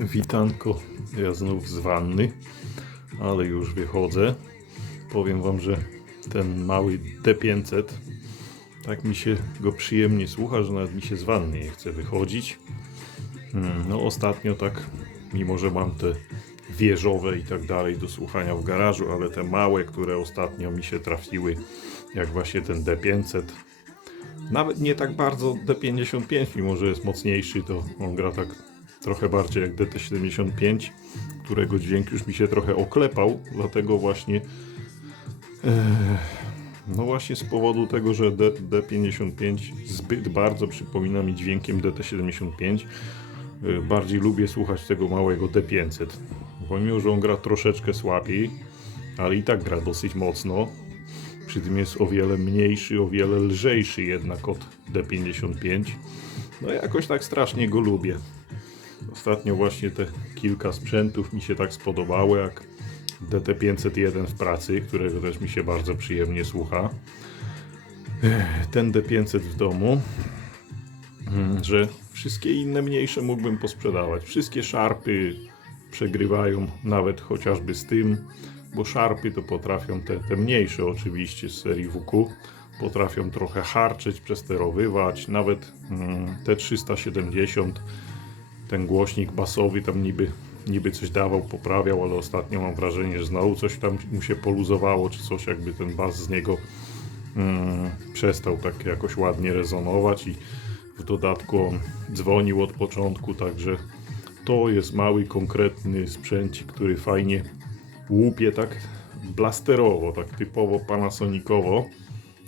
Witanko, ja znów z wanny, ale już wychodzę. Powiem Wam, że ten mały D500, tak mi się go przyjemnie słucha, że nawet mi się z wanny nie chce wychodzić. Mm, No ostatnio tak, mimo że mam te wieżowe i tak dalej do słuchania w garażu, ale te małe, które ostatnio mi się trafiły, jak właśnie ten D500, nawet nie tak bardzo D55, mimo że jest mocniejszy, to on gra tak trochę bardziej jak DT75, którego dźwięk już mi się trochę oklepał, dlatego właśnie e, no właśnie z powodu tego, że D, D55 zbyt bardzo przypomina mi dźwiękiem DT75, e, bardziej lubię słuchać tego małego D500. Pomimo, że on gra troszeczkę słabiej, ale i tak gra dosyć mocno. Przy tym jest o wiele mniejszy, o wiele lżejszy jednak od D55. No jakoś tak strasznie go lubię. Ostatnio właśnie te kilka sprzętów mi się tak spodobało, jak DT501 w pracy, którego też mi się bardzo przyjemnie słucha. Ten D500 w domu, mm, że wszystkie inne mniejsze mógłbym posprzedawać. Wszystkie szarpy przegrywają nawet chociażby z tym, bo szarpy to potrafią te, te mniejsze oczywiście z serii WQ, potrafią trochę harczeć, przesterowywać, nawet mm, T370 ten głośnik basowy tam niby, niby coś dawał, poprawiał, ale ostatnio mam wrażenie, że znowu coś tam mu się poluzowało, czy coś jakby ten bas z niego mm, przestał tak jakoś ładnie rezonować i w dodatku on dzwonił od początku, także to jest mały, konkretny sprzęcik, który fajnie łupie tak blasterowo, tak typowo panasonicowo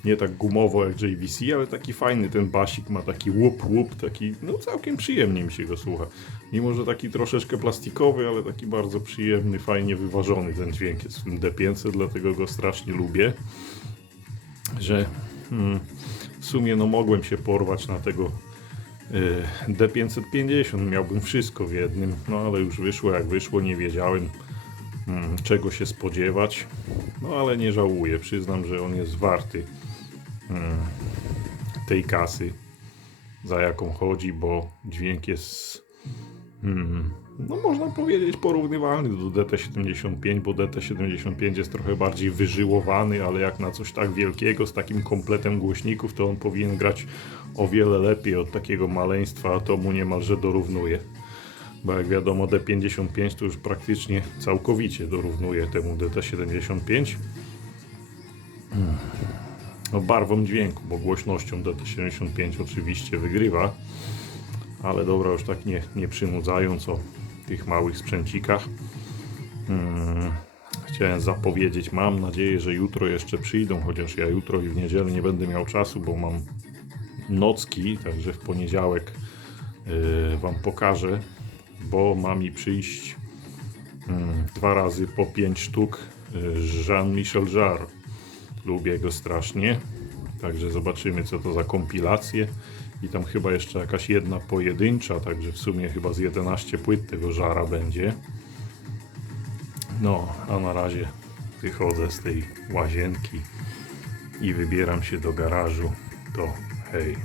nie tak gumowo jak JVC, ale taki fajny ten basik ma taki łup, łup, taki, no całkiem przyjemnie mi się go słucha. Mimo, że taki troszeczkę plastikowy, ale taki bardzo przyjemny, fajnie wyważony ten dźwięk jest w tym D500, dlatego go strasznie lubię. Że hmm, w sumie no mogłem się porwać na tego y, D550, miałbym wszystko w jednym, no ale już wyszło jak wyszło, nie wiedziałem mm, czego się spodziewać. No ale nie żałuję, przyznam, że on jest warty tej kasy, za jaką chodzi, bo dźwięk jest, mm, no można powiedzieć, porównywalny do DT75, bo DT75 jest trochę bardziej wyżyłowany, ale jak na coś tak wielkiego, z takim kompletem głośników, to on powinien grać o wiele lepiej od takiego maleństwa, a to mu niemalże dorównuje. Bo jak wiadomo, D55 to już praktycznie całkowicie dorównuje temu DT75. No, barwą dźwięku, bo głośnością DT75 oczywiście wygrywa. Ale dobra, już tak nie, nie przynudzając o tych małych sprzęcikach. Hmm, chciałem zapowiedzieć, mam nadzieję, że jutro jeszcze przyjdą, chociaż ja jutro i w niedzielę nie będę miał czasu, bo mam nocki, także w poniedziałek yy, Wam pokażę, bo ma mi przyjść mm, dwa razy po pięć sztuk yy, Jean-Michel Jarre. Lubię go strasznie, także zobaczymy co to za kompilacje. I tam chyba jeszcze jakaś jedna pojedyncza, także w sumie chyba z 11 płyt tego żara będzie. No, a na razie wychodzę z tej łazienki i wybieram się do garażu. To hej.